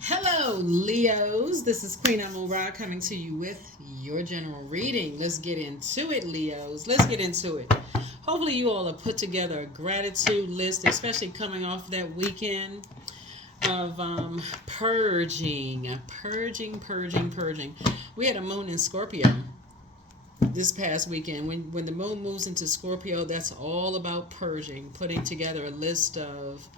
Hello, Leos. This is Queen Amun Ra coming to you with your general reading. Let's get into it, Leos. Let's get into it. Hopefully, you all have put together a gratitude list, especially coming off that weekend of purging. We had a moon in Scorpio this past weekend. When the moon moves into Scorpio, that's all about purging, putting together a list of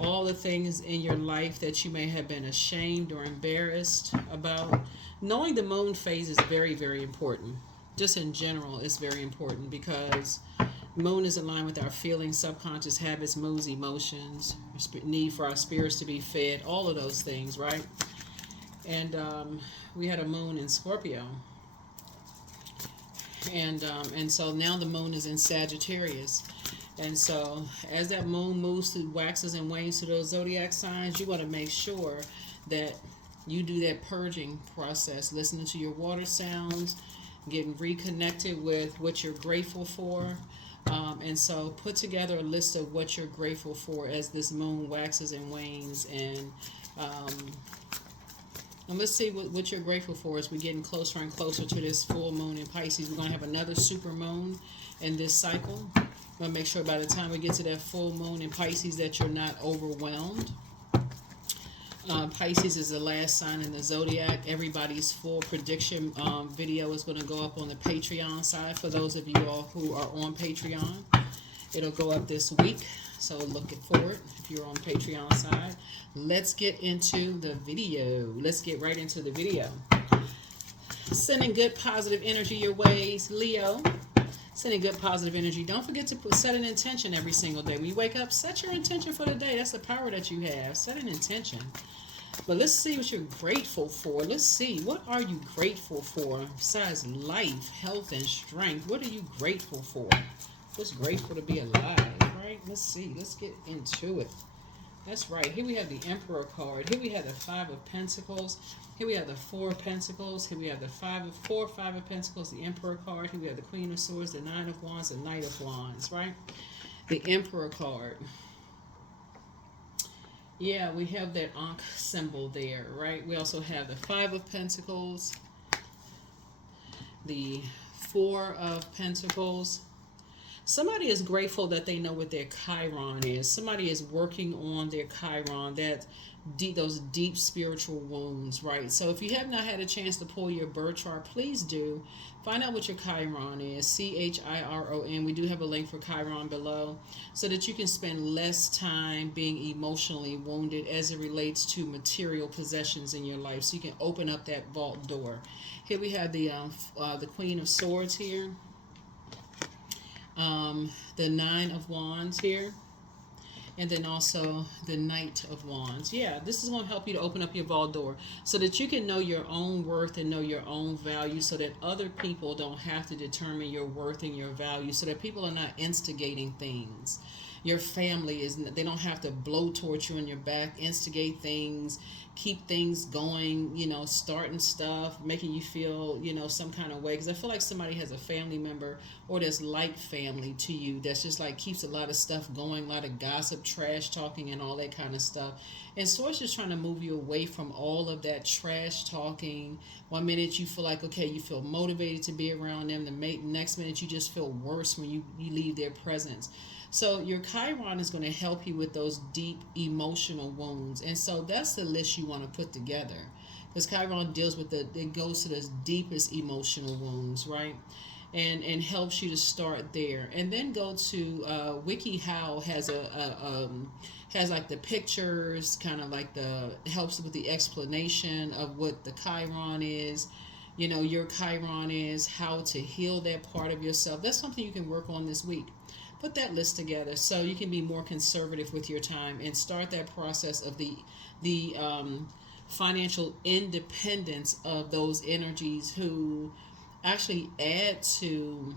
all the things in your life that you may have been ashamed or embarrassed about. Knowing the moon phase is very, very important. Just in general, it's very important because moon is aligned with our feelings, subconscious habits, moods, emotions, need for our spirits to be fed, all of those things, right? And we had a moon in Scorpio, and so now the moon is in Sagittarius. And so, as that moon moves through, waxes and wanes to those zodiac signs, you want to make sure that you do that purging process, listening to your water sounds, getting reconnected with what you're grateful for. And so, put together a list of what you're grateful for as this moon waxes and wanes. And let's see what you're grateful for as we're getting closer and closer to this full moon in Pisces. We're going to have another super moon in this cycle. We're going to make sure by the time we get to that full moon in Pisces that you're not overwhelmed. Pisces is the last sign in the zodiac. Everybody's full prediction video is going to go up on the Patreon side for those of you all who are on Patreon. It'll go up this week, so look forward if you're on Patreon side. Let's get into the video. Let's get right into the video. Sending good positive energy your ways, Leo. Sending good positive energy. Don't forget to set an intention every single day. When you wake up, set your intention for the day. That's the power that you have. Set an intention. But let's see what you're grateful for. Let's see. What are you grateful for besides life, health, and strength? What are you grateful for? Just grateful to be alive, right? Let's see. Let's get into it. That's right. Here we have the Emperor card. Here we have the Five of Pentacles. Here we have the Four of Pentacles. Here we have the Five of Pentacles, the Emperor card. Here we have the Queen of Swords, the Nine of Wands, the Knight of Wands, right? The Emperor card. Yeah, we have that Ankh symbol there, right? We also have the Five of Pentacles, the Four of Pentacles. Somebody is grateful that they know what their Chiron is. Somebody is working on their Chiron, those deep spiritual wounds, right? So if you have not had a chance to pull your birth chart, please do. Find out what your Chiron is, Chiron. We do have a link for Chiron below so that you can spend less time being emotionally wounded as it relates to material possessions in your life. So you can open up that vault door. Here we have the Queen of Swords here. The Nine of Wands here, and then also the Knight of Wands. Yeah, this is going to help you to open up your vault door so that you can know your own worth and know your own value, so that other people don't have to determine your worth and your value, so that people are not instigating things. Your family they don't have to blow torch you in your back, instigate things, keep things going, starting stuff, making you feel, some kind of way. Because I feel like somebody has a family member or that's like family to you that's just like keeps a lot of stuff going, a lot of gossip, trash talking, and all that kind of stuff. And so it's just trying to move you away from all of that trash talking. One minute you feel like, okay, you feel motivated to be around them. The next minute you just feel worse when you leave their presence. So your Chiron is going to help you with those deep emotional wounds. And so that's the list you want to put together. Because Chiron deals with it goes to the deepest emotional wounds, right? And helps you to start there. And then go to WikiHow has like the pictures, kind of like helps with the explanation of what the Chiron is. Your Chiron is, how to heal that part of yourself. That's something you can work on this week. Put that list together so you can be more conservative with your time and start that process of the financial independence of those energies who actually add to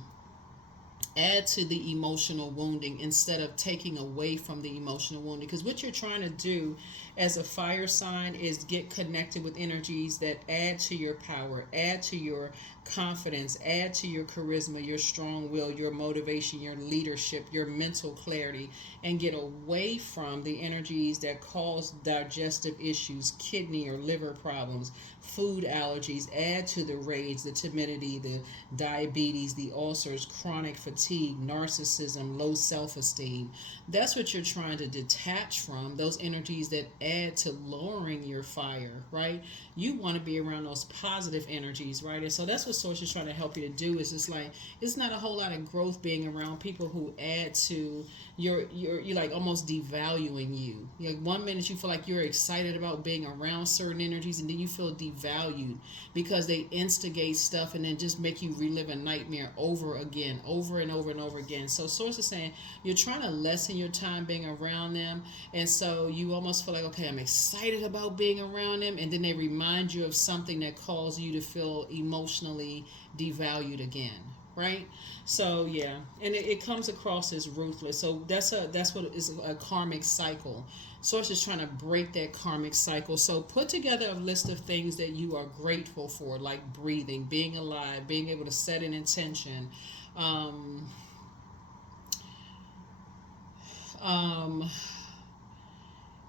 the emotional wounding instead of taking away from the emotional wounding. Because what you're trying to do as a fire sign is get connected with energies that add to your power, add to your confidence, add to your charisma, your strong will, your motivation, your leadership, your mental clarity, and get away from the energies that cause digestive issues, kidney or liver problems, food allergies. Add to the rage, the timidity, the diabetes, the ulcers, chronic fatigue, narcissism, low self-esteem. That's what you're trying to detach from, those energies that add to lowering your fire, right? You want to be around those positive energies, right? And so that's what Source is trying to help you to do. Is just like, it's not a whole lot of growth being around people who add to you're like almost devaluing you. Like one minute you feel like you're excited about being around certain energies, and then you feel devalued because they instigate stuff and then just make you relive a nightmare over again, over and over and over again. So Source is saying you're trying to lessen your time being around them, and so you almost feel like, okay, I'm excited about being around them, and then they remind you of something that causes you to feel emotionally devalued again, right? So yeah, and it comes across as ruthless. So that's what is a karmic cycle. Source is trying to break that karmic cycle. So put together a list of things that you are grateful for, like breathing, being alive, being able to set an intention, um, um,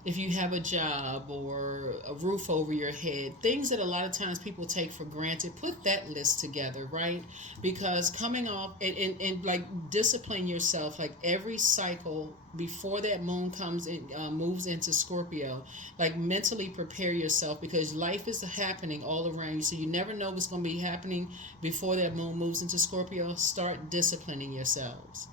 if you have a job or a roof over your head, things that a lot of times people take for granted, put that list together, right? Because coming off and like discipline yourself, like every cycle before that moon comes in, moves into Scorpio, like mentally prepare yourself, because life is happening all around you. So you never know what's going to be happening before that moon moves into Scorpio. Start disciplining yourselves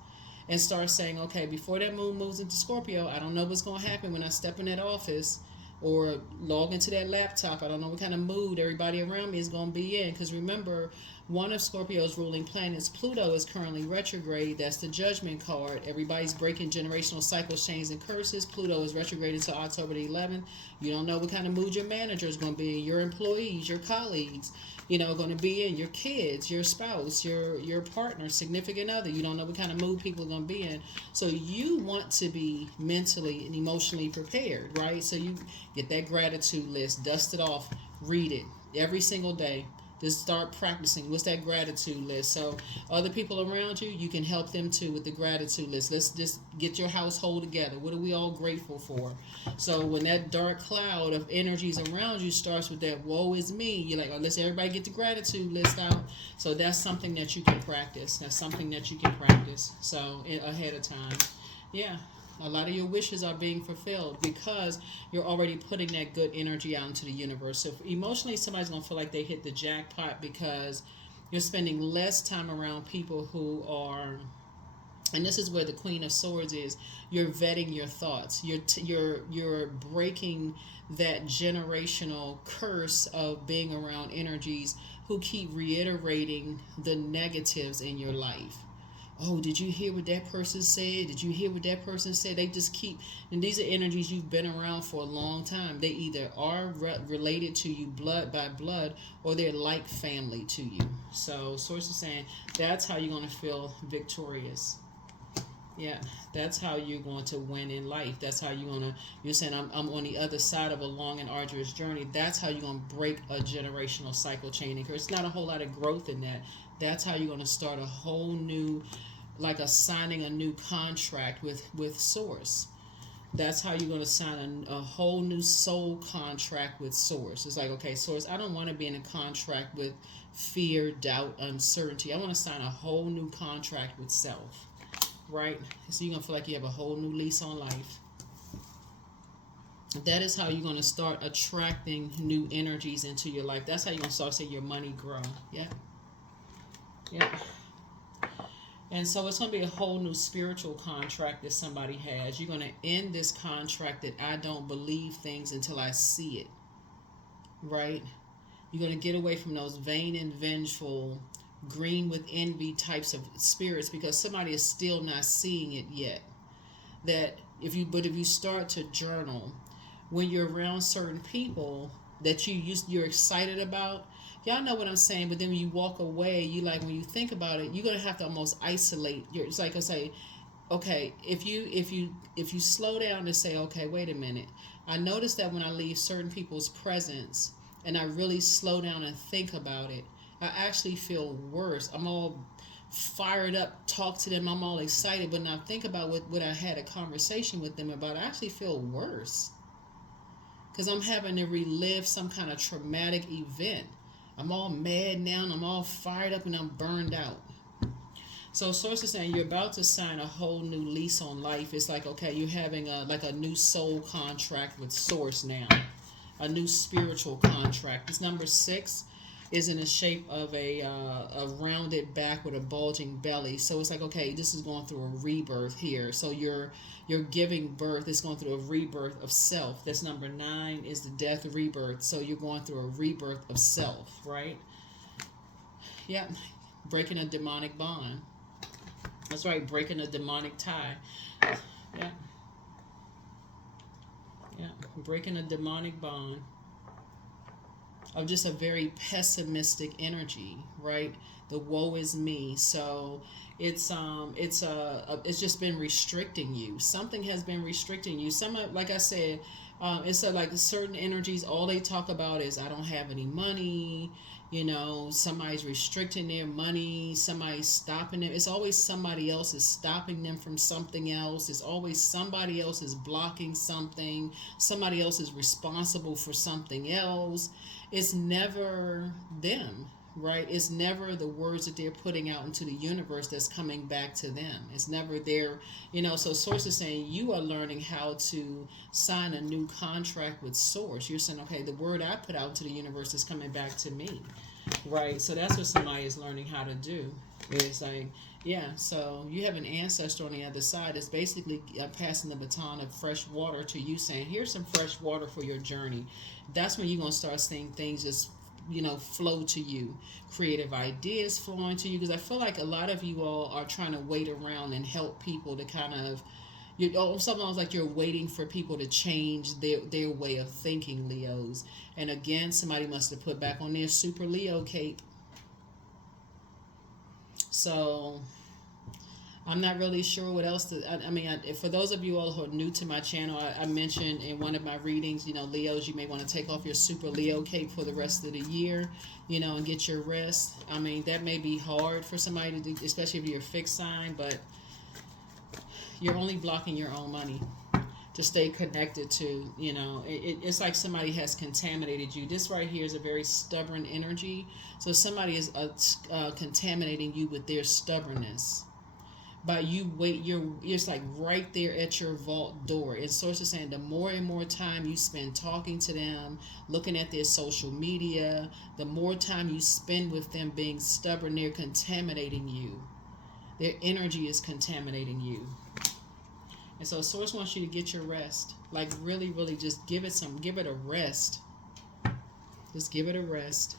and start saying, okay, before that moon moves into Scorpio, I don't know what's going to happen when I step in that office or log into that laptop. I don't know what kind of mood everybody around me is going to be in. Because remember, one of Scorpio's ruling planets, Pluto, is currently retrograde. That's the judgment card. Everybody's breaking generational cycles, chains, and curses. Pluto is retrograde until October the 11th. You don't know what kind of mood your manager is going to be in, your employees, your colleagues, going to be in, your kids, your spouse, your partner, significant other. You don't know what kind of mood people are going to be in. So you want to be mentally and emotionally prepared, right? So you get that gratitude list, dust it off, read it every single day. Just start practicing. What's that gratitude list? So other people around you, you can help them too with the gratitude list. Let's just get your household together. What are we all grateful for? So when that dark cloud of energies around you starts with that woe is me, you're like, oh, let's everybody get the gratitude list out. So that's something that you can practice. That's something that you can practice. So ahead of time. Yeah. A lot of your wishes are being fulfilled because you're already putting that good energy out into the universe. So emotionally, somebody's going to feel like they hit the jackpot because you're spending less time around people who are, and this is where the Queen of Swords is, you're vetting your thoughts. You're breaking that generational curse of being around energies who keep reiterating the negatives in your life. Oh, did you hear what that person said? Did you hear what that person said? They just keep, and these are energies you've been around for a long time. They either are related to you blood by blood, or they're like family to you. So Source is saying that's how you're going to feel victorious. Yeah, that's how you're going to win in life. That's how you're saying, I'm on the other side of a long and arduous journey. That's how you're going to break a generational cycle chain. And there's not a whole lot of growth in that. That's how you're going to start a whole new, like signing a new contract with Source. That's how you're going to sign a whole new soul contract with Source. It's like, okay, Source, I don't want to be in a contract with fear, doubt, uncertainty. I want to sign a whole new contract with self. Right? So you're going to feel like you have a whole new lease on life. That is how you're going to start attracting new energies into your life. That's how you're going to start seeing your money grow. Yeah. Yeah. And so it's going to be a whole new spiritual contract that somebody has. You're going to end this contract that I don't believe things until I see it. Right? You're going to get away from those vain and vengeful, green with envy types of spirits, because somebody is still not seeing it yet. That if you start to journal when you're around certain people that you're excited about, y'all know what I'm saying. But then when you walk away, when you think about it, you're gonna have to almost isolate. It's like I say, okay, if you slow down and say, okay, wait a minute, I notice that when I leave certain people's presence and I really slow down and think about it, I actually feel worse. I'm all fired up, talk to them, I'm all excited, but now think about what I had a conversation with them about, I actually feel worse because I'm having to relive some kind of traumatic event. I'm all mad now and I'm all fired up and I'm burned out. So source is saying you're about to sign a whole new lease on life. It's like, okay, you're having a new soul contract with source now, a new spiritual contract. This number 6 is in the shape of a rounded back with a bulging belly. So it's like, okay, this is going through a rebirth here. So you're giving birth. It's going through a rebirth of self. This number 9 is the death rebirth. So you're going through a rebirth of self, right? Yeah, breaking a demonic bond. That's right, breaking a demonic tie. Yeah, yeah, breaking a demonic bond of just a very pessimistic energy, right? The woe is me. So it's just been restricting you. Something has been restricting you. Some, like I said, it's like certain energies. All they talk about is I don't have any money. Somebody's restricting their money. Somebody's stopping them. It's always somebody else is stopping them from something else. It's always somebody else is blocking something. Somebody else is responsible for something else. It's never them, right? It's never the words that they're putting out into the universe that's coming back to them. It's never so source is saying you are learning how to sign a new contract with source. You're saying, okay, the word I put out to the universe is coming back to me, right? So that's what somebody is learning how to do. It's like, yeah, so you have an ancestor on the other side that's basically passing the baton of fresh water to you, saying, here's some fresh water for your journey. That's when you're going to start seeing things just flow to you, creative ideas flowing to you, because I feel like a lot of you all are trying to wait around and help people to kind of sometimes like you're waiting for people to change their way of thinking, Leos. And again, somebody must have put back on their super Leo cape. So I'm not really sure what else to. For those of you all who are new to my channel, I mentioned in one of my readings, Leos, you may want to take off your super Leo cape for the rest of the year, and get your rest. That may be hard for somebody to do, especially if you're a fixed sign, but you're only blocking your own money to stay connected to, it's like somebody has contaminated you. This right here is a very stubborn energy. So somebody is contaminating you with their stubbornness. But you're it's like right there at your vault door. And source is saying the more and more time you spend talking to them, looking at their social media, the more time you spend with them being stubborn, they're contaminating you. Their energy is contaminating you. And so source wants you to get your rest. Like really, really just give it a rest. Just give it a rest.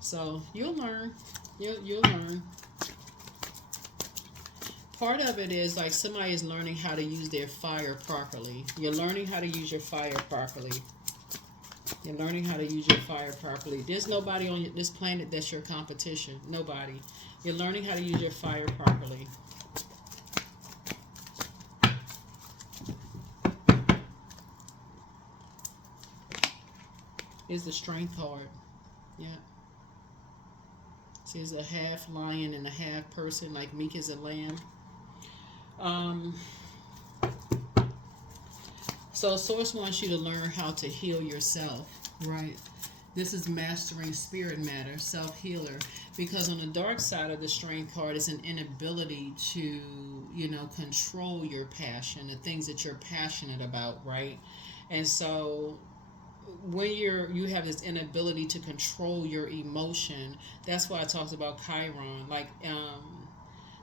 So you'll learn. You'll learn. Part of it is like somebody is learning how to use their fire properly. You're learning how to use your fire properly. You're learning how to use your fire properly. There's nobody on this planet that's your competition. Nobody. You're learning how to use your fire properly. Is the strength card. Yeah. See, it's a half lion and a half person, like meek as a lamb. So source wants you to learn how to heal yourself, right? This is mastering spirit matter, self-healer. Because on the dark side of the strength card is an inability to, control your passion, the things that you're passionate about, right? And so when you have this inability to control your emotion, that's why I talked about Chiron.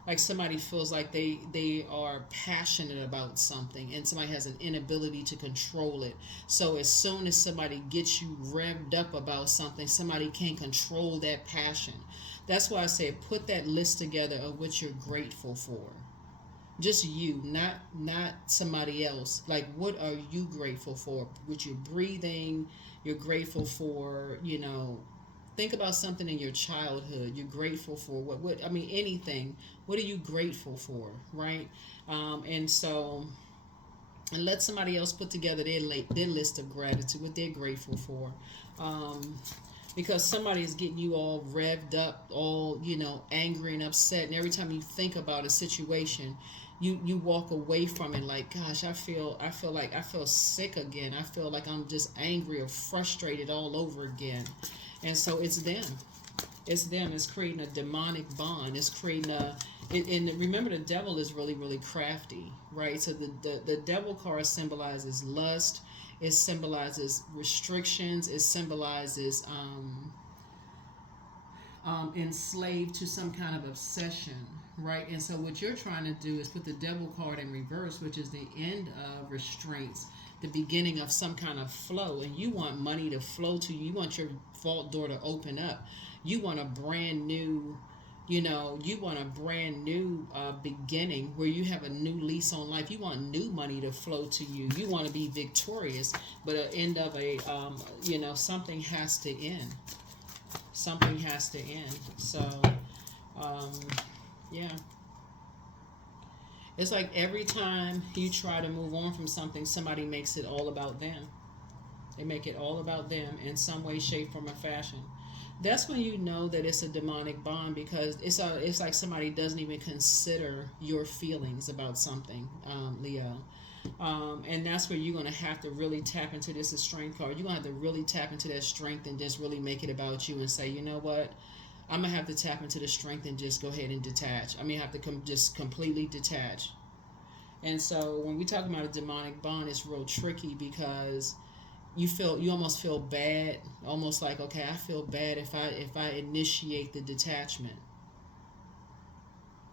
Like somebody feels like they are passionate about something and somebody has an inability to control it. So as soon as somebody gets you revved up about something, somebody can't control that passion. That's why I say put that list together of what you're grateful for. Just you, not somebody else. Like, what are you grateful for? What you're breathing, you're grateful for, Think about something in your childhood you're grateful for. What I mean, anything. What are you grateful for, right? And so, and let somebody else put together their list of gratitude, what they're grateful for. Um, because somebody is getting you all revved up, all angry and upset, and every time you think about a situation, you walk away from it like, gosh, I feel sick again. I feel like I'm just angry or frustrated all over again. And so it's them. It's creating a demonic bond. It's creating and remember, the devil is really, really crafty, right? So the devil card symbolizes lust. It symbolizes restrictions. It symbolizes enslaved to some kind of obsession, right? And so what you're trying to do is put the devil card in reverse, which is the end of restraints, the beginning of some kind of flow. And you want money to flow to you. You want your vault door to open up. You want a brand new, you want a brand new beginning where you have a new lease on life. You want new money to flow to you. You want to be victorious, but at the end of something has to end. Something has to end. So, um, yeah. It's like every time you try to move on from something, somebody makes it all about them. They make it all about them in some way, shape, form, or fashion. That's when you know that it's a demonic bond, because it's like somebody doesn't even consider your feelings about something, Leo. And that's where you're going to have to really tap into this strength card. You're going to have to really tap into that strength and just really make it about you and say, you know what? I'm going to have to tap into the strength and just go ahead and detach. I'm going to have to just completely detach. And so when we talk about a demonic bond, it's real tricky, because you almost feel bad, almost like, okay, I feel bad if I initiate the detachment.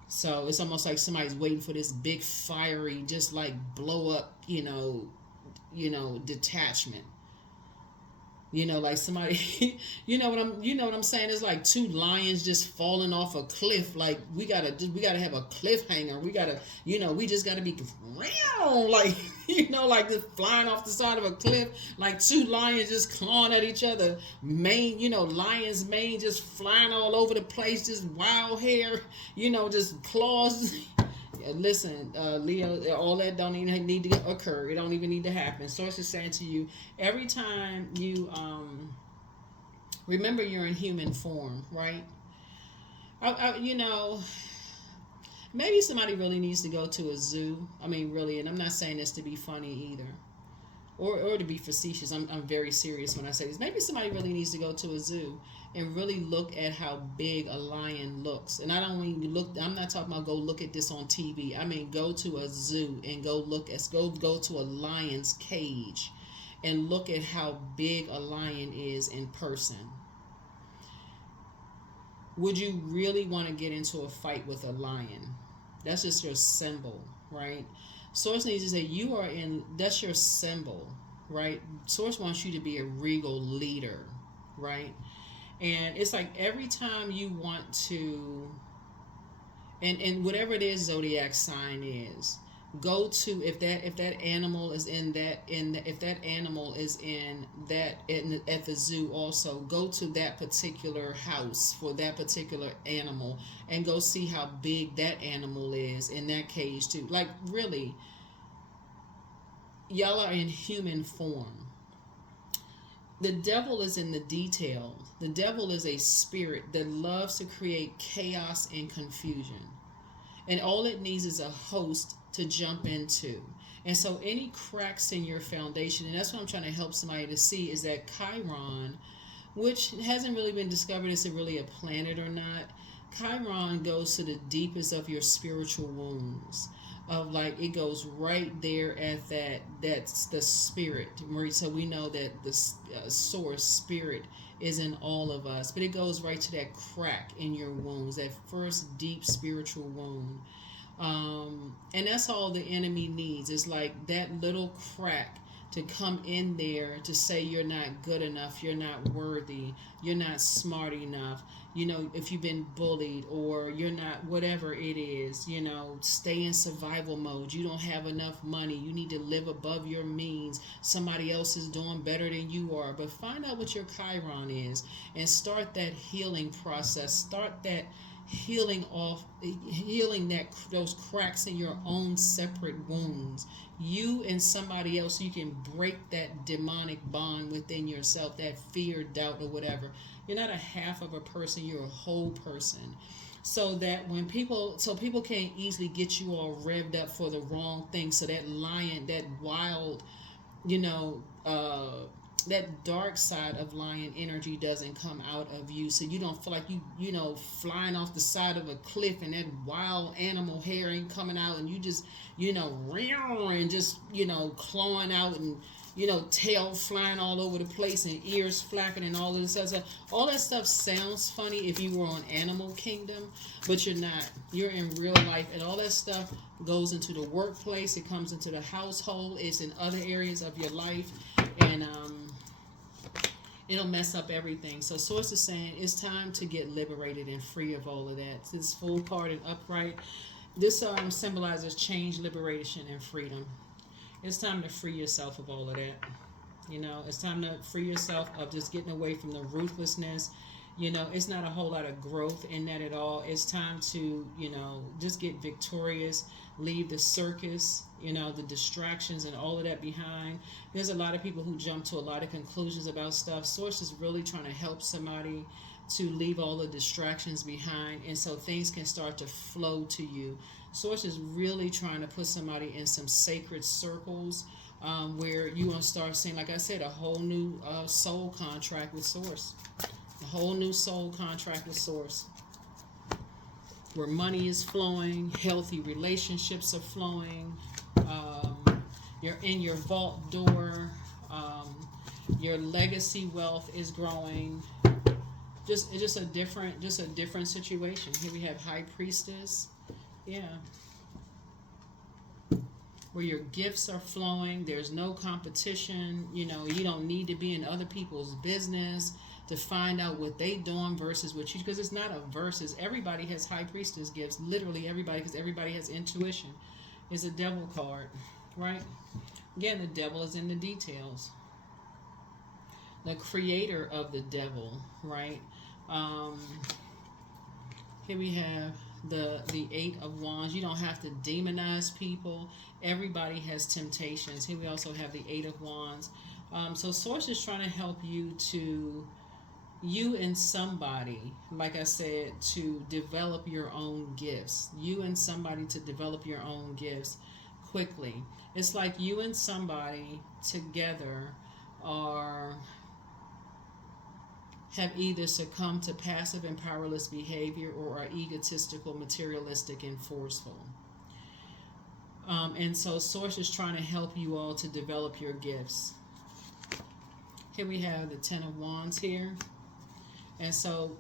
So it's almost like somebody's waiting for this big fiery, just like blow up, detachment. Like somebody, you know what I'm saying? It's like two lions just falling off a cliff. Like we gotta have a cliffhanger. We gotta, we just gotta be real, like, like just flying off the side of a cliff, like two lions just clawing at each other. Mane, lion's mane just flying all over the place, just wild hair, just claws. Listen, Leo, all that don't even need to occur. It don't even need to happen. Source is saying to you, every time you remember you're in human form, right? Maybe somebody really needs to go to a zoo. I mean, really, and I'm not saying this to be funny either, or to be facetious. I'm very serious when I say this. Maybe somebody really needs to go to a zoo and really look at how big a lion looks. And I don't mean look. I'm not talking about go look at this on TV. I mean go to a zoo and go to a lion's cage, and look at how big a lion is in person. Would you really want to get into a fight with a lion? That's just your symbol, right? Source needs to say that's your symbol, right? Source wants you to be a regal leader, right? And it's like every time you want to, and whatever it is, zodiac sign is, go to, if that animal is if that animal is at the zoo, also go to that particular house for that particular animal, and go see how big that animal is in that cage too. Like, really, y'all are in human form. The devil is in the detail. The devil is a spirit that loves to create chaos and confusion. And all it needs is a host to jump into. And so any cracks in your foundation, and that's what I'm trying to help somebody to see, is that Chiron, which hasn't really been discovered is it really a planet or not. Chiron goes to the deepest of your spiritual wounds. Of like, it goes right there at that's the spirit. So we know that the source spirit is in all of us, but it goes right to that crack in your wounds, that first deep spiritual wound. And that's all the enemy needs, is like that little crack to come in there to say you're not good enough, you're not worthy, you're not smart enough. You know, if you've been bullied or you're not, whatever it is, you know, stay in survival mode. You don't have enough money. You need to live above your means. Somebody else is doing better than you are. But find out what your Chiron is and start that healing process. Start that healing that those cracks in your own separate wounds. You and somebody else, you can break that demonic bond within yourself, that fear, doubt, or whatever. You're not a half of a person, you're a whole person. So that when people can't easily get you all revved up for the wrong thing. So that lion, that wild, you know, that dark side of lion energy doesn't come out of you, so you don't feel like you know, flying off the side of a cliff and that wild animal hair ain't coming out, and you just, you know, and just, you know, clawing out, and, you know, tail flying all over the place and ears flapping and all of this stuff. All that stuff sounds funny if you were on Animal Kingdom, but you're not. You're in real life, and all that stuff goes into the workplace. It comes into the household. It's in other areas of your life, and it'll mess up everything. So Source is saying it's time to get liberated and free of all of that. This full card and upright. This symbolizes change, liberation, and freedom. It's time to free yourself of all of that. You know, it's time to free yourself of just getting away from the ruthlessness. You know, it's not a whole lot of growth in that at all. It's time to, you know, just get victorious, leave the circus, you know, the distractions and all of that behind. There's a lot of people who jump to a lot of conclusions about stuff. Source is really trying to help somebody to leave all the distractions behind, and so things can start to flow to you. Source is really trying to put somebody in some sacred circles, where you're going to start seeing, like I said, a whole new soul contract with Source. A whole new soul contract with Source, where money is flowing, healthy relationships are flowing, you're in your vault door, your legacy wealth is growing. It's just a different situation. Here we have High Priestess, yeah, where your gifts are flowing. There's no competition. You know, you don't need to be in other people's business to find out what they doing versus what you, because it's not a versus. Everybody has High Priestess gifts, literally everybody, because everybody has intuition. It's a Devil card, right? Again, the devil is in the details. The creator of the devil, right? Here we have the Eight of Wands. You don't have to demonize people. Everybody has temptations. Here we also have the Eight of Wands. So Source is trying to help you to, you and somebody, like I said, to develop your own gifts. You and somebody to develop your own gifts quickly. It's like you and somebody together are have either succumbed to passive and powerless behavior or are egotistical, materialistic, and forceful. And so Source is trying to help you all to develop your gifts. Here we have the Ten of Wands here. And so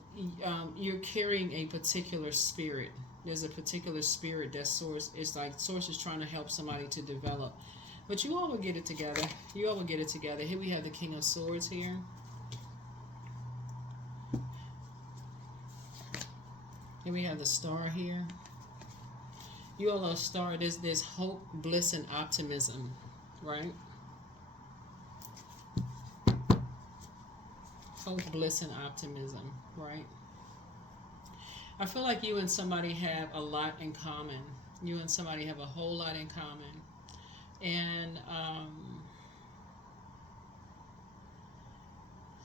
you're carrying a particular spirit. There's a particular spirit that Source is like, Source is trying to help somebody to develop. But you all will get it together. You all will get it together. Here we have the King of Swords here. Here we have the Star here. You all are a star. There's hope, bliss, and optimism, right? Hope, bliss, and optimism, right? I feel like you and somebody have a lot in common. You and somebody have a whole lot in common. And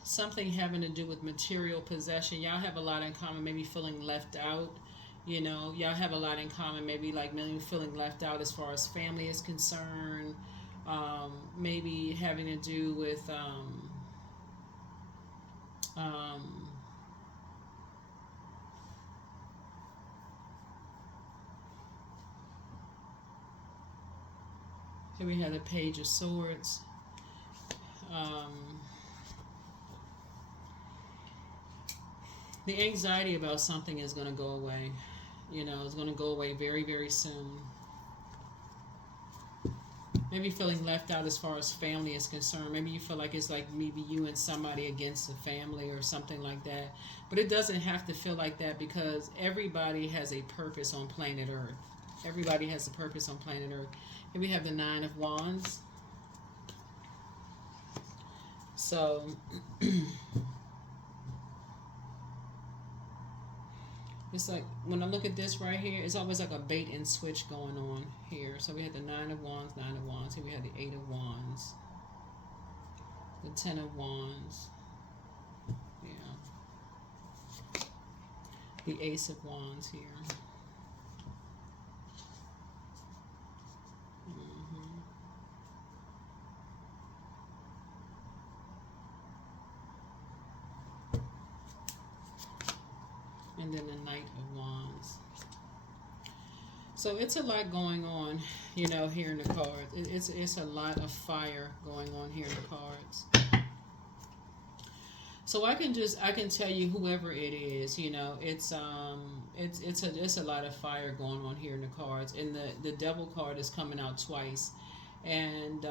something having to do with material possession. Y'all have a lot in common, maybe feeling left out. You know, y'all have a lot in common, maybe like maybe feeling left out as far as family is concerned. Maybe having to do with here we have the Page of Swords. The anxiety about something is going to go away. You know, it's going to go away very, very soon. Maybe feeling left out as far as family is concerned. Maybe you feel like it's like maybe you and somebody against the family or something like that. But it doesn't have to feel like that, because everybody has a purpose on planet Earth. Everybody has a purpose on planet Earth. Here we have the Nine of Wands. So it's like when I look at this right here, it's always like a bait and switch going on here. So we had the Nine of Wands, Nine of Wands. Here we had the Eight of Wands, the Ten of Wands. Yeah. The Ace of Wands here. And then the Knight of Wands. So it's a lot going on, you know, here in the cards. It's a lot of fire going on here in the cards. So I can tell you, whoever it is, you know, it's a lot of fire going on here in the cards. And the Devil card is coming out twice, and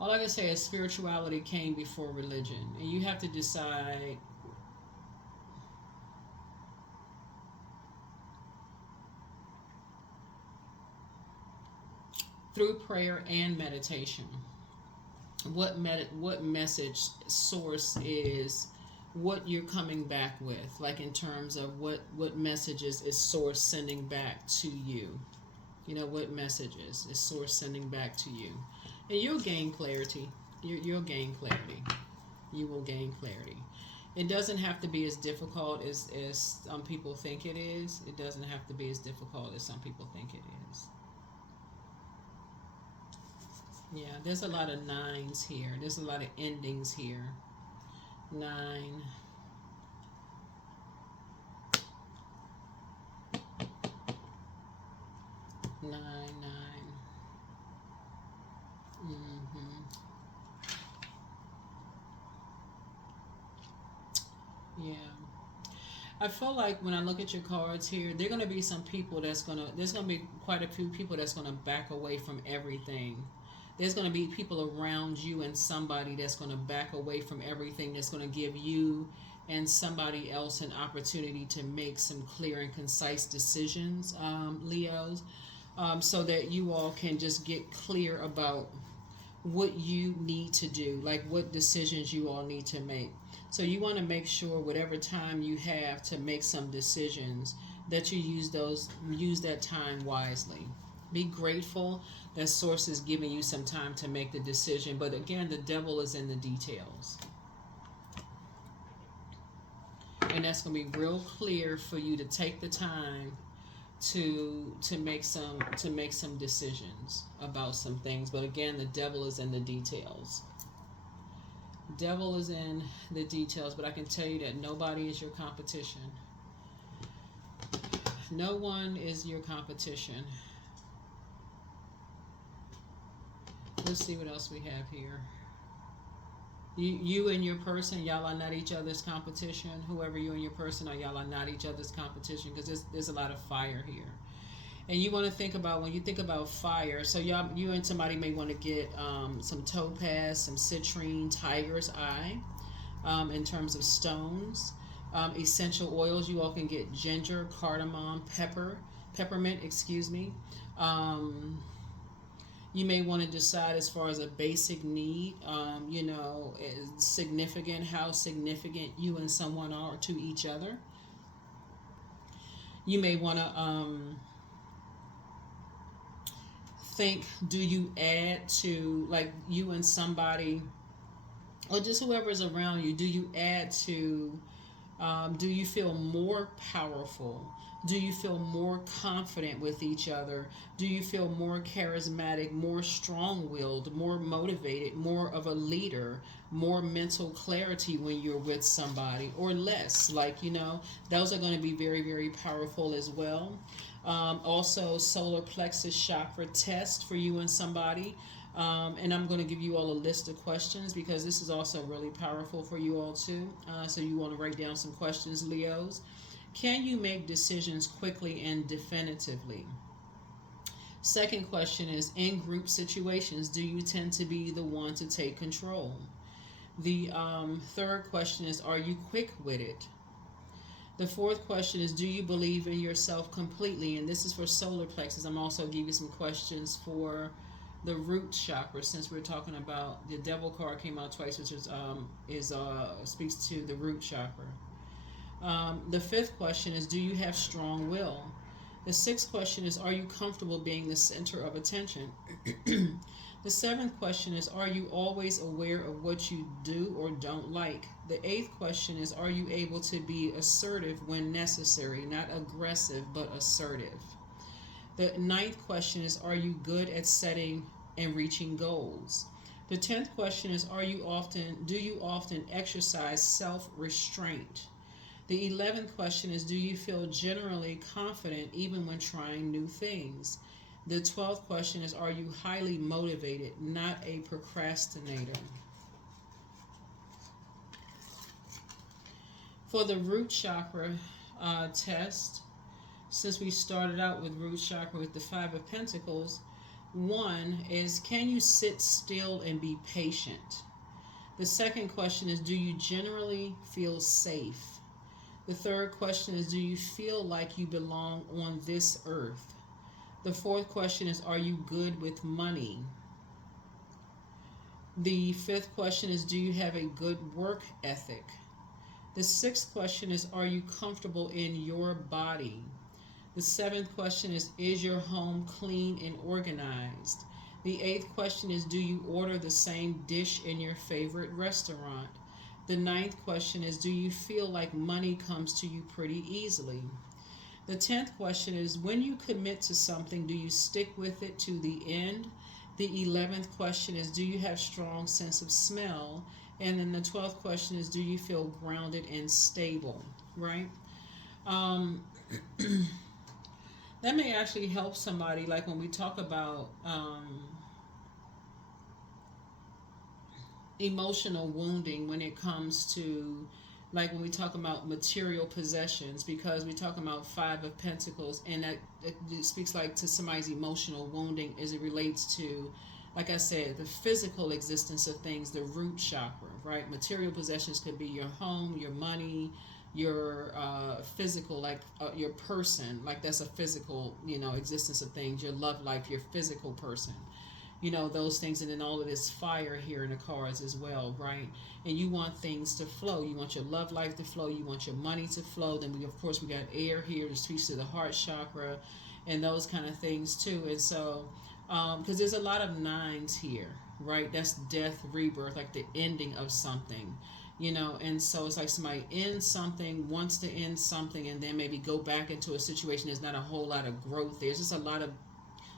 all I can say is spirituality came before religion, and you have to decide through prayer and meditation what message source is, what you're coming back with, like in terms of what messages is source sending back to you. You know, what messages is source sending back to you. And you'll gain clarity. You'll gain clarity. You will gain clarity. It doesn't have to be as difficult as some people think it is. It doesn't have to be as difficult as some people think it is. Yeah, there's a lot of nines here. There's a lot of endings here. 9. 9, 9. Yeah. I feel like when I look at your cards here, there's going to be some people there's going to be quite a few people that's going to back away from everything. There's going to be people around you and somebody that's going to back away from everything, that's going to give you and somebody else an opportunity to make some clear and concise decisions, Leos, so that you all can just get clear about what you need to do, like what decisions you all need to make. So you want to make sure whatever time you have to make some decisions, that you use that time wisely. Be grateful that source is giving you some time to make the decision. But again, the devil is in the details. And that's going to be real clear for you to take the time to make some decisions about some things. But again, the devil is in the details. Devil is in the details, but I can tell you that nobody is your competition. No one is your competition. Let's see what else we have here. You and your person, y'all are not each other's competition. Whoever you and your person are, y'all are not each other's competition, because there's a lot of fire here. And you want to think about, when you think about fire, so you and somebody may want to get some topaz, some citrine, tiger's eye, in terms of stones. Essential oils, you all can get ginger, cardamom, peppermint, excuse me. You may want to decide as far as a basic need, you know, significant, how significant you and someone are to each other. You may want to think, do you add to, like, you and somebody, or just whoever's around you, do you add to, do you feel more powerful? Do you feel more confident with each other? Do you feel more charismatic, more strong-willed, more motivated, more of a leader, more mental clarity when you're with somebody, or less? Like, you know, those are going to be very, very powerful as well. Also, solar plexus chakra test for you and somebody. And I'm going to give you all a list of questions because this is also really powerful for you all too. So you want to write down some questions, Leos. Can you make decisions quickly and definitively? Second question is, in group situations, do you tend to be the one to take control? The third question is, are you quick-witted? The fourth question is, do you believe in yourself completely? And this is for solar plexus. I'm also give you some questions for the root chakra, since we're talking about the devil card came out twice, which is speaks to the root chakra. The fifth question is, do you have strong will? The sixth question is, are you comfortable being the center of attention? The seventh question is, are you always aware of what you do or don't like? The eighth question is, are you able to be assertive when necessary? Not aggressive, but assertive. The ninth question is, are you good at setting and reaching goals? The 10th question is, do you often exercise self-restraint? The 11th question is, do you feel generally confident even when trying new things? The 12th question is, are you highly motivated, not a procrastinator? For the root chakra test, since we started out with root chakra with the Five of Pentacles, one is, can you sit still and be patient? The second question is, do you generally feel safe? The third question is, do you feel like you belong on this earth? The fourth question is, are you good with money? The fifth question is, do you have a good work ethic? The sixth question is, are you comfortable in your body? The seventh question is your home clean and organized? The eighth question is, do you order the same dish in your favorite restaurant? The ninth question is, do you feel like money comes to you pretty easily? The 10th question is, when you commit to something, do you stick with it to the end? The 11th question is, do you have strong sense of smell? And then the 12th question is, do you feel grounded and stable? Right? That may actually help somebody, like when we talk about emotional wounding, when it comes to, like when we talk about material possessions, because we talk about Five of Pentacles, and that it speaks like to somebody's emotional wounding as it relates to, like I said, the physical existence of things, the root chakra, right? Material possessions could be your home, your money, your physical, like your person, like that's a physical, existence of things, your love life, your physical person, those things. And then all of this fire here in the cards as well, right? And you want things to flow. You want your love life to flow. You want your money to flow. Then we got air here, that speaks to the heart chakra and those kind of things too. And so, because there's a lot of nines here, right? That's death, rebirth, like the ending of something. And so it's like somebody ends something, wants to end something, and then maybe go back into a situation. There's not a whole lot of growth. There's just a lot of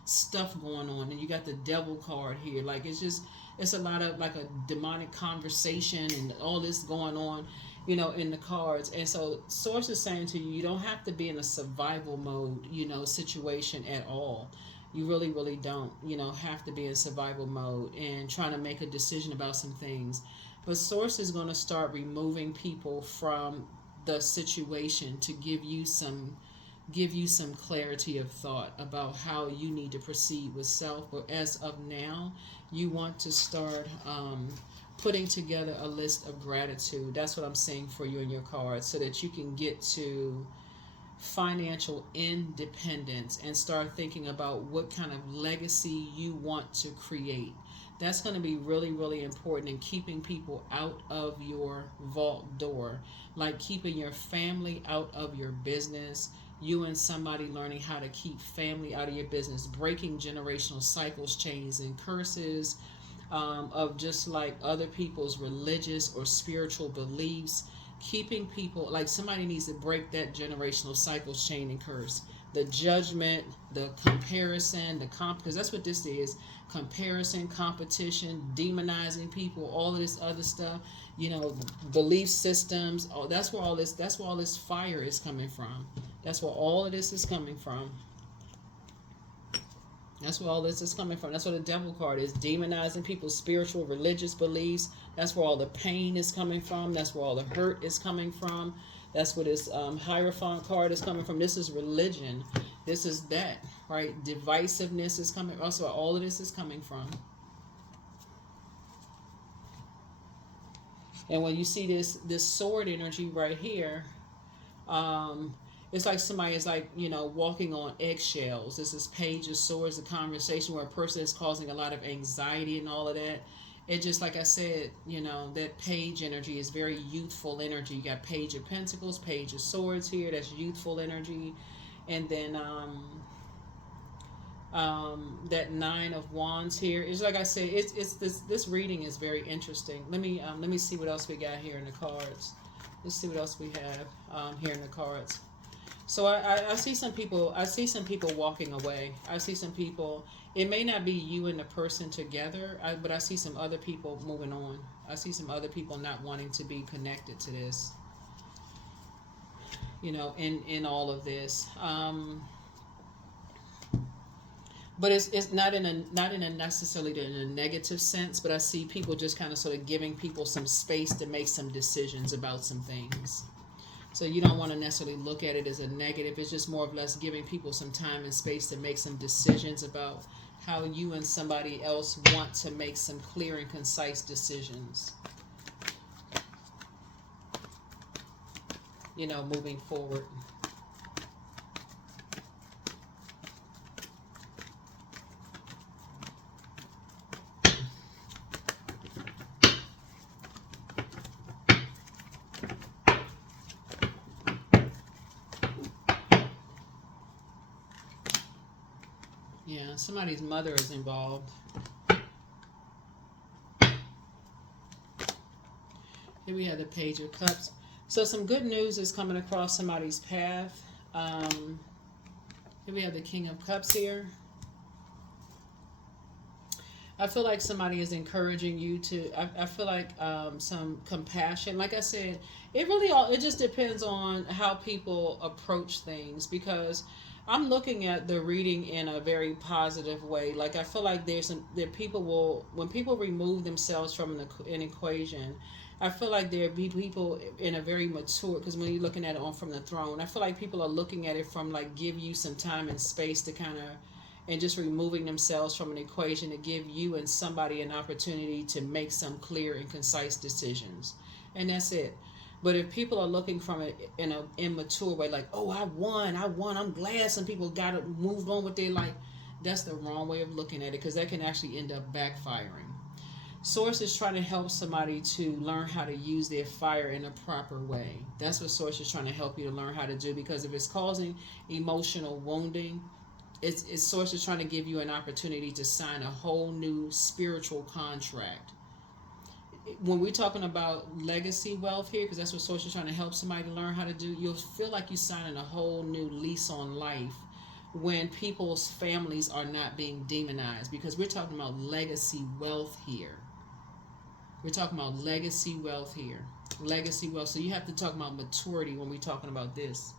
stuff going on. And you got the devil card here. Like, it's a lot of like a demonic conversation and all this going on, in the cards. And so Source is saying to you, you don't have to be in a survival mode, situation at all. You really, really don't, have to be in survival mode and trying to make a decision about some things. But Source is going to start removing people from the situation to give you some clarity of thought about how you need to proceed with self. But as of now, you want to start putting together a list of gratitude. That's what I'm saying for you in your cards, so that you can get to financial independence and start thinking about what kind of legacy you want to create. That's going to be really, really important in keeping people out of your vault door, like keeping your family out of your business, you and somebody learning how to keep family out of your business, breaking generational cycles, chains, and curses of just like other people's religious or spiritual beliefs, keeping people, like somebody needs to break that generational cycles, chain, and curse. The judgment, the comparison, because that's what this is. Comparison, competition, demonizing people, all of this other stuff, belief systems. That's where all this fire is coming from. That's where all of this is coming from. That's where all this is coming from. That's what the devil card is. Demonizing people's spiritual, religious beliefs. That's where all the pain is coming from. That's where all the hurt is coming from. That's where this Hierophant card is coming from. This is religion. This is that, right? Divisiveness is coming. Also, all of this is coming from. And when you see this sword energy right here, it's like somebody is like, you know, walking on eggshells. This is Page of Swords, a conversation where a person is causing a lot of anxiety and all of that. It just, like I said, you know, that Page energy is very youthful energy. You got Page of Pentacles, Page of Swords here. That's youthful energy. And then that Nine of Wands here. It's like I said, it's this reading is very interesting. Let me see what else we got here in the cards. Let's see what else we have here in the cards. So I see some people. I see some people walking away. I see some people. It may not be you and the person together, but I see some other people moving on. I see some other people not wanting to be connected to this. You know, in all of this. But it's not in a necessarily in a negative sense. But I see people just kind of sort of giving people some space to make some decisions about some things. So you don't want to necessarily look at it as a negative. It's just more or less giving people some time and space to make some decisions about how you and somebody else want to make some clear and concise decisions. You know, moving forward. Yeah, somebody's mother is involved. Here we have the Page of Cups. So some good news is coming across somebody's path. Here we have the King of Cups here. I feel like somebody is encouraging you to, I feel like some compassion. Like I said, it just depends on how people approach things, because I'm looking at the reading in a very positive way. Like I feel like when people remove themselves from an equation, I feel like there be people in a very mature, because when you're looking at it from the throne, I feel like people are looking at it from like give you some time and space to kind of, and just removing themselves from an equation to give you and somebody an opportunity to make some clear and concise decisions. And that's it. But if people are looking from it in an immature way, like, oh, I won, I'm glad some people got it, moved on with their life, that's the wrong way of looking at it, because that can actually end up backfiring. Source is trying to help somebody to learn how to use their fire in a proper way. That's what Source is trying to help you to learn how to do, because if it's causing emotional wounding, it's Source is trying to give you an opportunity to sign a whole new spiritual contract. When we're talking about legacy wealth here, because that's what Source is trying to help somebody to learn how to do, you'll feel like you're signing a whole new lease on life when people's families are not being demonized, because we're talking about legacy wealth here. We're talking about legacy wealth here. Legacy wealth. So you have to talk about maturity when we're talking about this.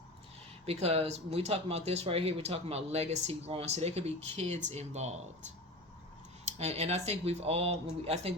Because when we talk about this right here, we're talking about legacy growing. So there could be kids involved. And I think we've all, we talking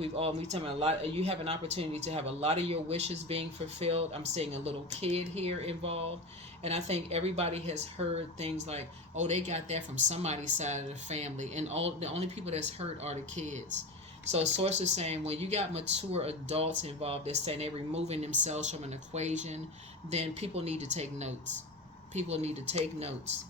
about a lot, you have an opportunity to have a lot of your wishes being fulfilled. I'm seeing a little kid here involved. And I think everybody has heard things like, oh, they got that from somebody's side of the family. And the only people that's hurt are the kids. So Source is saying when you got mature adults involved, they're saying they're removing themselves from an equation, then people need to take notes. People need to take notes.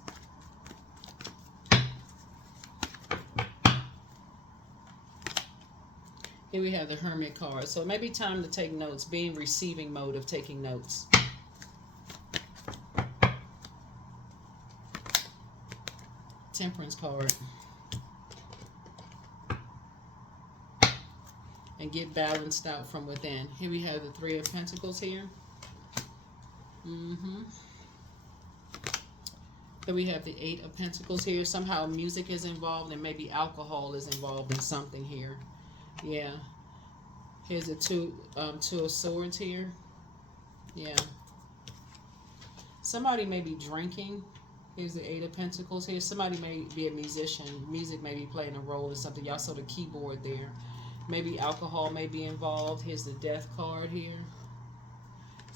Here we have the Hermit card. So it may be time to take notes. Be in receiving mode of taking notes. Temperance card. And get balanced out from within. Here we have the Three of Pentacles here. Here we have the Eight of Pentacles here. Somehow music is involved and maybe alcohol is involved in something here. Yeah. Here's the Two of Swords here. Yeah. Somebody may be drinking. Here's the Eight of Pentacles. Here, somebody may be a musician. Music may be playing a role in something. Y'all saw the keyboard there. Maybe alcohol may be involved. Here's the Death card here.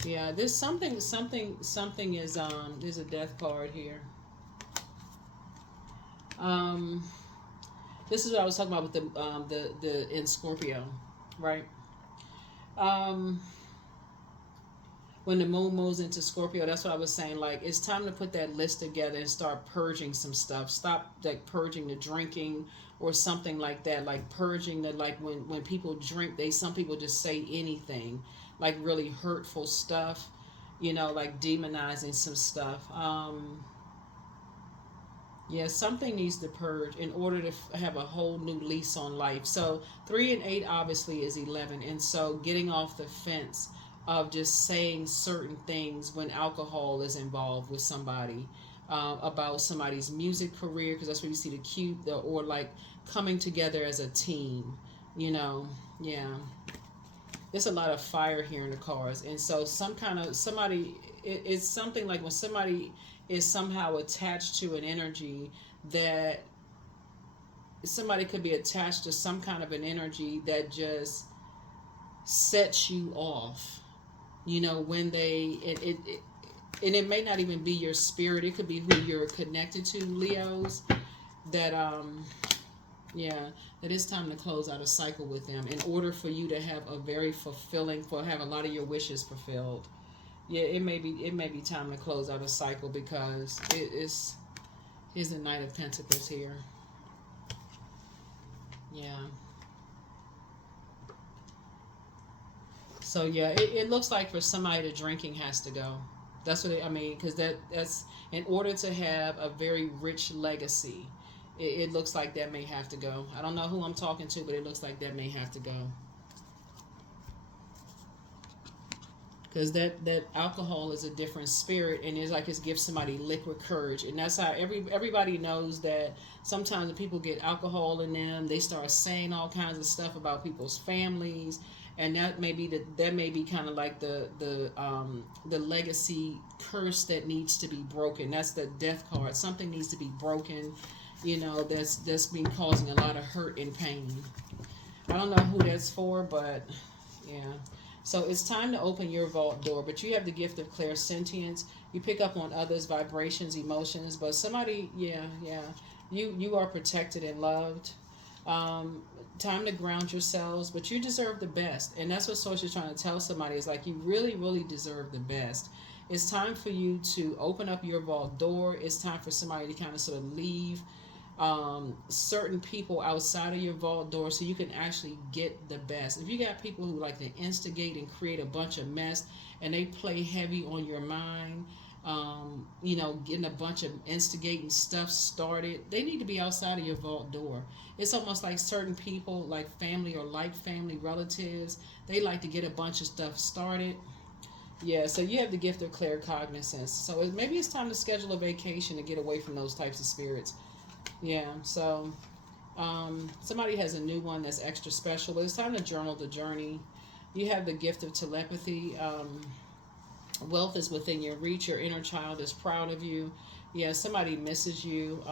Yeah, there's something is there's a Death card here. This is what I was talking about with the in Scorpio, right? When the moon moves into Scorpio, that's what I was saying. Like, it's time to put that list together and start purging some stuff. Stop like purging the drinking or something like that. Like purging the, like when people drink, some people just say anything, like really hurtful stuff, you know, like demonizing some stuff. Yeah, something needs to purge in order to have a whole new lease on life. So 3 and 8 obviously is 11, and so getting off the fence of just saying certain things when alcohol is involved with somebody, about somebody's music career, because that's where you see the cute, or like coming together as a team, you know. Yeah, there's a lot of fire here in the cards, and so it's something like when somebody is somehow attached to an energy, that somebody could be attached to some kind of an energy that just sets you off, you know, when and it may not even be your spirit, it could be who you're connected to, Leos, that yeah, that it's time to close out a cycle with them in order for you to have a very have a lot of your wishes fulfilled. Yeah, it may be time to close out a cycle, because here's the Knight of Pentacles here. Yeah. So yeah, it looks like for somebody the drinking has to go. That's what I mean, because that's in order to have a very rich legacy. It looks like that may have to go. I don't know who I'm talking to, but it looks like that may have to go. Because that alcohol is a different spirit, and it's like it gives somebody liquid courage, and that's how everybody knows that sometimes when people get alcohol in them, they start saying all kinds of stuff about people's families, and that may be kind of like the legacy curse that needs to be broken. That's the Death card. Something needs to be broken, you know, that's been causing a lot of hurt and pain. I don't know who that's for, but yeah. So it's time to open your vault door, but you have the gift of clairsentience. You pick up on others' vibrations, emotions, but somebody, you are protected and loved. Time to ground yourselves, but you deserve the best, and that's what Source is trying to tell somebody. Is like, you really, really deserve the best. It's time for you to open up your vault door. It's time for somebody to kind of sort of leave certain people outside of your vault door, so you can actually get the best. If you got people who like to instigate and create a bunch of mess, and they play heavy on your mind, you know, getting a bunch of instigating stuff started, they need to be outside of your vault door. It's almost like certain people, like family or like family relatives, they like to get a bunch of stuff started. Yeah, so you have the gift of claircognizance. So maybe it's time to schedule a vacation to get away from those types of spirits. Yeah, so somebody has a new one that's extra special. It's time to journal the journey. You have the gift of telepathy. Wealth is within your reach. Your inner child is proud of you. Yeah, somebody misses you.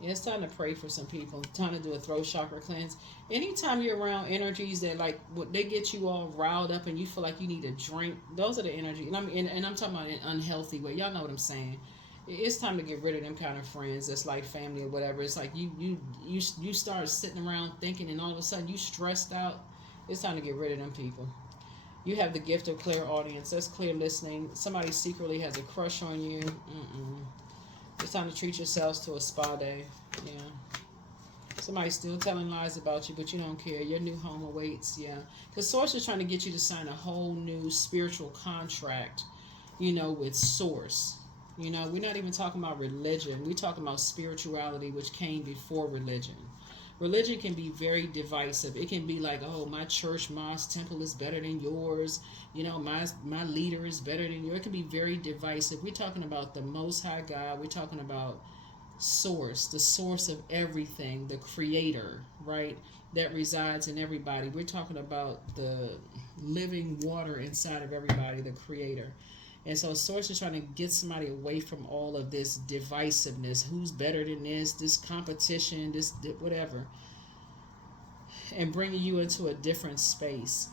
Yeah, it's time to pray for some people. Time to do a throat chakra cleanse. Anytime you're around energies that like they get you all riled up and you feel like you need a drink, those are the energy. And I'm talking about an unhealthy way. Y'all know what I'm saying. It's time to get rid of them kind of friends that's like family or whatever. It's like you start sitting around thinking, and all of a sudden you stressed out. It's time to get rid of them people. You have the gift of clairaudience. That's clear listening. Somebody secretly has a crush on you. It's time to treat yourselves to a spa day. Yeah. Somebody's still telling lies about you, but you don't care. Your new home awaits. Yeah. Because Source is trying to get you to sign a whole new spiritual contract, you know, with Source. You know, we're not even talking about religion. We're talking about spirituality, which came before religion. Religion can be very divisive. It can be like, oh, my church, mosque, temple is better than yours. You know, my leader is better than yours. It can be very divisive. We're talking about the Most High God. We're talking about Source, the source of everything, the creator, right, that resides in everybody. We're talking about the living water inside of everybody, the creator. And so Source is trying to get somebody away from all of this divisiveness. Who's better than this competition, this whatever. And bringing you into a different space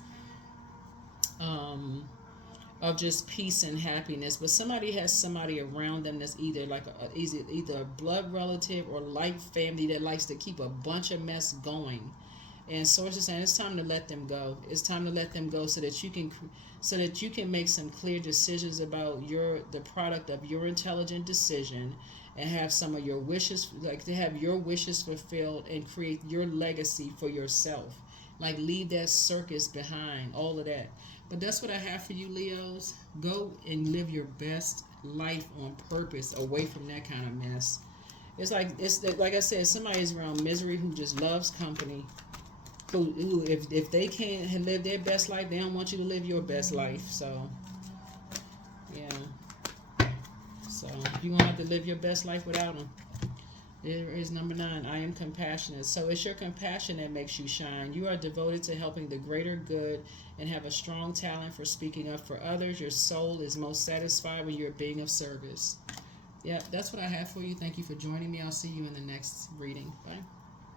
of just peace and happiness. But somebody has somebody around them that's either like either a blood relative or like family that likes to keep a bunch of mess going. And Source is saying it's time to let them go. It's time to let them go so that you can make some clear decisions about the product of your intelligent decision, and have some of your wishes, like to have your wishes fulfilled and create your legacy for yourself. Like leave that circus behind, all of that. But that's what I have for you, Leos. Go and live your best life on purpose, away from that kind of mess. It's like I said, somebody is around misery who just loves company. Who if they can't live their best life, they don't want you to live your best life. So, yeah. So you're going to have to live your best life without them. There is number 9. I am compassionate. So it's your compassion that makes you shine. You are devoted to helping the greater good and have a strong talent for speaking up for others. Your soul is most satisfied when you're being of service. Yeah, that's what I have for you. Thank you for joining me. I'll see you in the next reading. Bye.